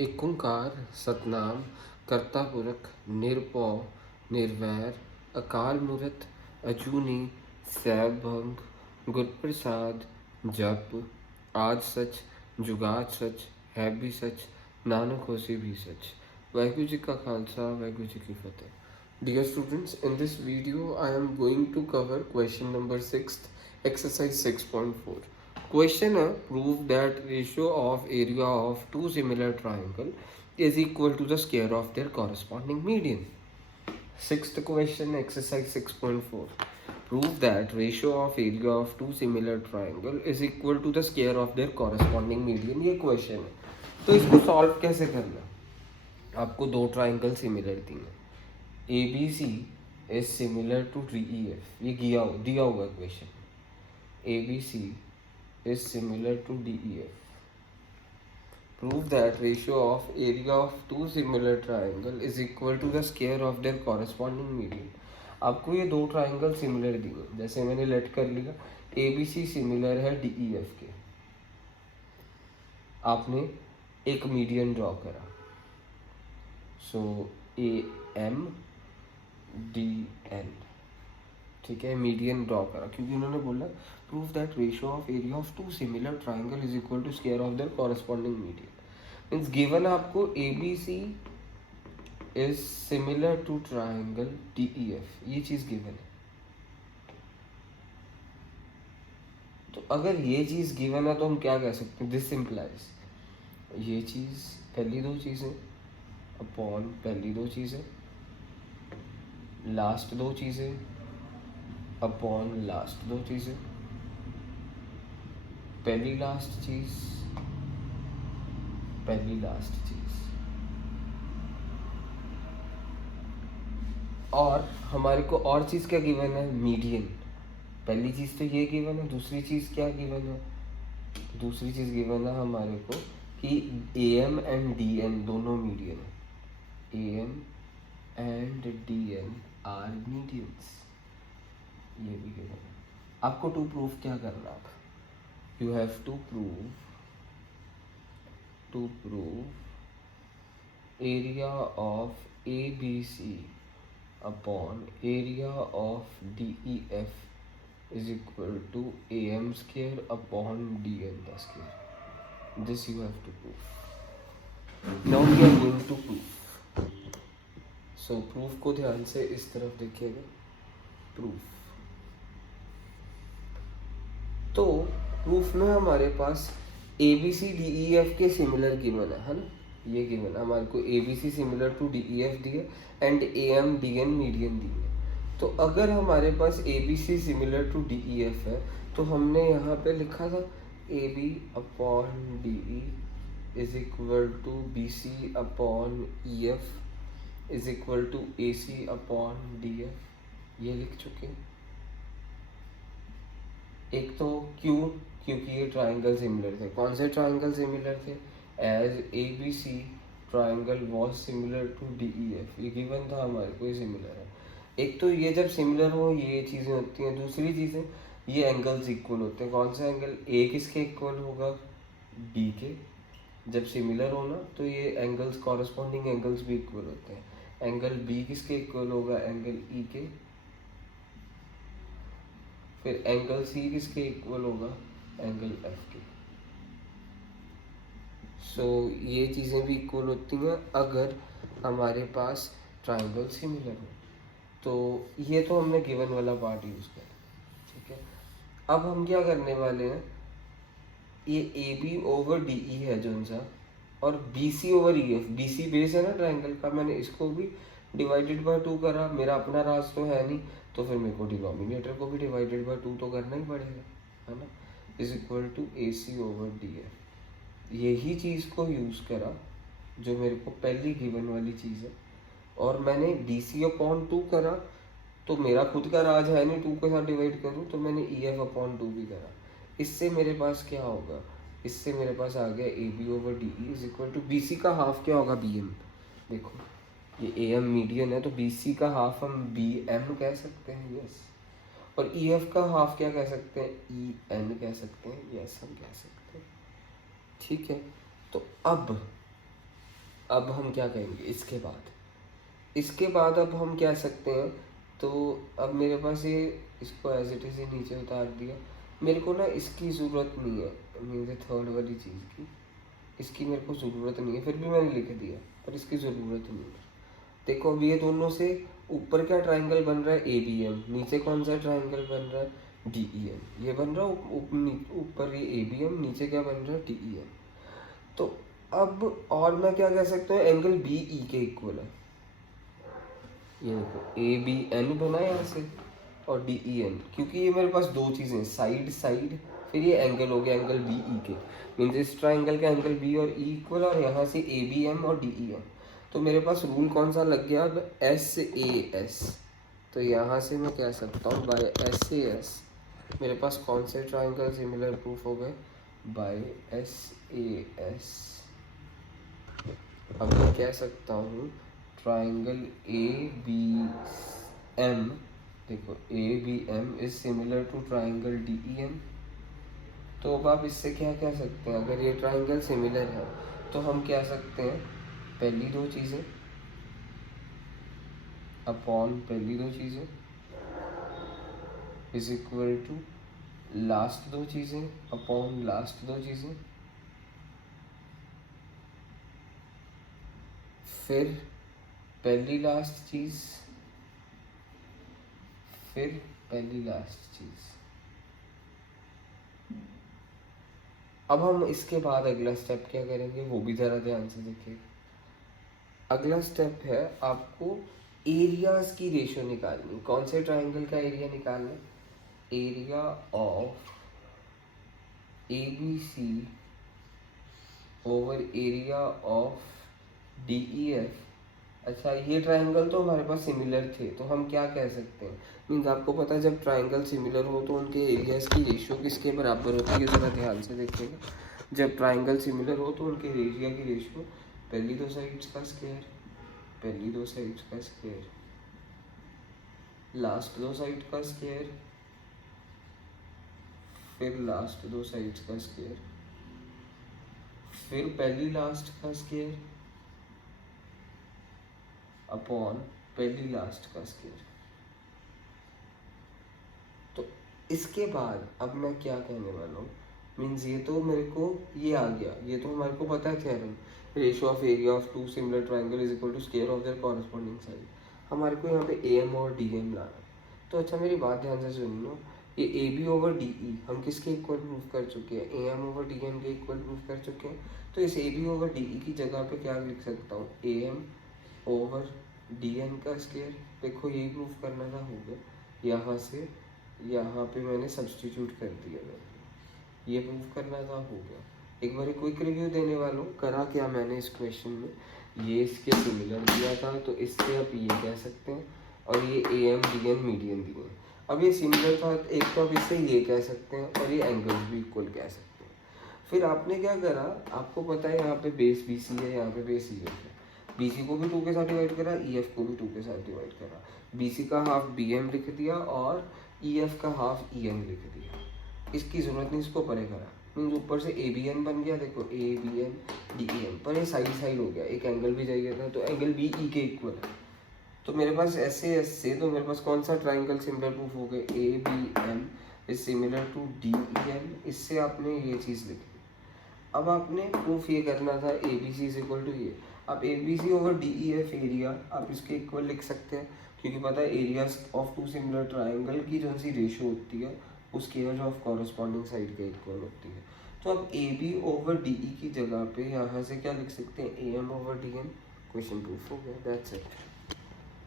एक ओंकार सतनाम करता पुरख निरपौ निर्वैर अकाल मूरत अजूनी सैभंग गुरप्रसाद जप आद सच जुगाद सच है भी सच नानक होसी भी सच। वाहिगुरु जी का खालसा वाहिगुरु जी की फतेह। Dear students, in this video I am going to cover question number 6, exercise 6.4. Questioner prove that ratio of area of two similar triangle is equal to the square of their corresponding median. Sixth question, exercise 6.4. Prove that ratio of area of two similar triangle is equal to the square of their corresponding median. ये question है, तो इसको solve कैसे करना है? आपको दो triangle similar दिए, A B C is similar to D E F, ये दिया हुआ question. A B C is similar to D E F. Prove that ratio of area of two similar triangle is equal to the square of their corresponding median. आपको ये दो triangle similar दिए, जैसे मैंने let कर लिया A B C similar है D E F के। आपने एक मीडियन ड्रॉ करा, so A M D N, ठीक है, मीडियन ड्रॉ करा, क्योंकि उन्होंने बोला prove that ratio of area of two similar triangle is equal to square of their corresponding median. Means given आपको A B C is similar to triangle D E F, ये चीज given है। तो अगर ये चीज गिवन है तो हम क्या कह सकते हैं? दिस सिंप्लाइज ये चीज पहली दो चीजें अपॉन पहली दो चीजें लास्ट दो चीजें अपॉन लास्ट दो चीजें, पहली लास्ट चीज पहली लास्ट चीज। और हमारे को और चीज क्या गिवन है? मीडियन। पहली चीज तो ये गिवन है, दूसरी चीज क्या गिवन है? दूसरी चीज गिवन है हमारे को कि A M and D N दोनों मीडियन है। A M and D N are medians, ये भी गिवन है। आपको टू प्रूफ क्या करना है? You have to prove area of A B C upon area of D E F is equal to A M square upon D N the square. This you have to prove. Now we are going to prove. So proof को ध्यान से इस तरफ देखिएगा। Proof, तो proof में हमारे पास A B C D E F के सिमिलर गिवन है ना? ये गिवन है हमारे को, A B C similar to D E F दिए and A M D N median दिए। तो अगर हमारे पास A B C similar to D E F है तो हमने यहाँ पे लिखा था A B upon D E is equal to B C upon E F is equal to A C upon D F, ये लिख चुके हैं। एक तो क्यों? क्योंकि ये ट्राइंगल सिमिलर थे। कौन से ट्राइंगल सिमिलर थे? As A B C triangle was similar to D E F, ये गिवन था हमारे को, ये सिमिलर है। एक तो ये जब सिमिलर हो ये चीज़ें होती हैं, दूसरी चीज़ें ये एंगल्स इक्वल होते हैं। कौन सा एंगल? ए किसके इक्वल होगा? बी के। जब सिमिलर हो ना तो ये एंगल्स कॉरस्पॉन्डिंग एंगल्स भी इक्वल होते हैं। एंगल बी किसके इक्वल होगा? एंगल ई के। फिर एंगल सी किसके इक्वल होगा? एंगल एफ के। सो ये चीज़ें भी इक्वल होती हैं अगर हमारे पास ट्राइंगल सिमिलर हो। तो ये तो हमने गिवन वाला पार्ट यूज़ किया, ठीक है। अब हम क्या करने वाले हैं, ये A B over D E है जो सा, और B C over E F, B C base है ना ट्राइंगल का, मैंने इसको भी डिवाइडेड बाय टू करा। मेरा अपना राज तो है नहीं, तो फिर मेरे को डिनोमिनेटर को भी डिवाइडेड बाय टू तो करना ही पड़ेगा, है ना। Is equal to A C over D F. यही चीज़ को यूज़ करा जो मेरे को पहली गिवन वाली चीज़ है, और मैंने डी सी अपॉन टू करा, तो मेरा खुद का राज है नहीं, टू के साथ डिवाइड करूँ, तो मैंने ई एफ अपॉन टू भी करा। इससे मेरे पास क्या होगा? इससे मेरे पास आ गया A B over D E is equal to B C का हाफ क्या होगा? B M. देखो ये ए एम मीडियन है, तो बी सी का हाफ हम बी एम कह सकते हैं, यस। और ई एफ का हाफ क्या कह सकते हैं? ई एन कह सकते हैं, यस हम कह सकते हैं, ठीक है। तो अब अब हम क्या करेंगे इसके बाद अब हम क्या सकते हैं, तो अब मेरे पास ये, इसको एज इट इज़ नीचे उतार दिया। मेरे को ना इसकी ज़रूरत नहीं है, मेरे थर्ड वाली चीज़ की, इसकी मेरे को ज़रूरत नहीं है, फिर भी मैंने लिख दिया, पर इसकी ज़रूरत नहीं है। देखो अब ये दोनों से ऊपर क्या ट्राइंगल बन रहा है, ए बी एम, नीचे कौन सा ट्राइंगल बन रहा है, डी ई एम। ये बन रहा है ऊपर ये ए बी एम, नीचे क्या बन रहा है, डी ई एम। तो अब और मैं क्या कह सकता हूँ, एंगल बी ई के इक्वल है। ये देखो ए बी एन बना है यहाँ से, और डी ई एन, क्योंकि ये मेरे पास दो चीज़ें, साइड साइड, फिर ये एंगल हो गया एंगल बी ई के, मीन्स इस ट्राइंगल का एंगल बी और ई इक्वल, और यहाँ से ए बी एम और डी ई एम। तो मेरे पास रूल कौन सा लग गया अब, एस ए एस। तो यहाँ से मैं कह सकता हूँ बाय एस ए एस मेरे पास कौन से ट्राइंगल सिमिलर प्रूफ हो गए, बाय एस ए एस। अब मैं कह सकता हूँ ट्राइंगल ए बी एम, देखो A B M is similar to triangle D E M. तो अब आप इससे क्या कह सकते हैं, अगर ये ट्राइंगल सिमिलर है तो हम कह सकते हैं पहली दो चीज़ें अपॉन पहली दो चीज़ें इज इक्वल टू लास्ट दो चीज़ें अपॉन लास्ट दो चीज़ें, फिर पहली लास्ट चीज़, फिर पहली लास्ट चीज़। अब हम इसके बाद अगला स्टेप क्या करेंगे वो भी ज़रा ध्यान से देखिए। अगला स्टेप है आपको एरियाज की रेशियो निकालनी। कौन से ट्राइंगल का एरिया निकालना, area of A B C over area of D E F. अच्छा ये ट्राइंगल तो हमारे पास सिमिलर थे, तो हम क्या कह सकते हैं, मीन्स आपको पता है जब ट्राइंगल सिमिलर हो तो उनके एरियाज की रेशियो किसके बराबर होती है, ज़रा ध्यान से देखिएगा। जब ट्राइंगल सिमिलर हो तो उनके एरिया की रेशियो पहली दो साइड्स का स्क्वायर, पहली दो साइड्स का स्क्वायर, लास्ट दो साइड का स्क्वायर, फिर लास्ट दो साइड्स का स्क्वायर, फिर पहली लास्ट का स्क्वायर अपॉन पहली लास्ट का स्क्वायर। तो इसके बाद अब मैं क्या कहने वाला हूँ, मीन्स ये तो मेरे को ये आ गया, ये तो हमारे को पता है theorem, ratio of area of two similar triangle is equal to square of their corresponding side. हमारे को यहाँ पे ए एम और डी एम लाना है। तो अच्छा मेरी बात ध्यान से सुनिए, ये A B over D E हम किसके इक्वल प्रूव कर चुके हैं, A M over D M के इक्वल प्रूव कर चुके हैं। तो इस A B over D E की जगह पे क्या लिख सकता हूँ, A M over D N का स्क्वायर। देखो यही प्रूव करना था, हो गया। यहाँ से यहाँ पे मैंने सब्सटीट्यूट कर दिया, मैंने ये प्रूव करना था, हो गया। एक बार क्विक रिव्यू देने वालों, करा क्या मैंने इस क्वेश्चन में, ये इसके सिमिलर दिया था तो इससे आप ये कह सकते हैं, और ये A M D N median दिए। अब ये सिमिलर था, एक तो आप इससे ये कह सकते हैं, और ये एंगल्स भी इक्वल कह सकते हैं। फिर आपने क्या करा, आपको पता है यहाँ पे बेस बी सी है, यहाँ पे बेस ई एफ है, बी सी को भी 2 के साथ डिवाइड करा, ई एफ को भी 2 के साथ डिवाइड करा, बी सी का हाफ बी एम लिख दिया और ई एफ का हाफ ई एम लिख दिया। इसकी ज़रूरत नहीं, इसको परे करा, मीन्स ऊपर से ए बी एन बन गया, देखो A B N D E M, पर ये साइड साइड हो गया, एक एंगल भी चाहिए था, तो एंगल बी ई के इक्वल है। तो मेरे पास ऐसे ऐसे, तो मेरे पास कौन सा ट्राइंगल सिमिलर प्रूफ हो गए, A B M is similar to D E M. इससे आपने ये चीज़ लिखी। अब आपने प्रूफ ये करना था A B C is equal to ये। अब A B C over D E F area आप इसके इक्वल लिख सकते हैं, क्योंकि पता है area of two similar triangle की जो सी रेशियो होती है उसके एरिया ऑफ कॉरस्पॉन्डिंग साइड के इक्वल होती है। तो अब A B over D E की जगह पे यहाँ से क्या लिख सकते हैं, A M over D M. Question proof हो गया, दैट्स इट।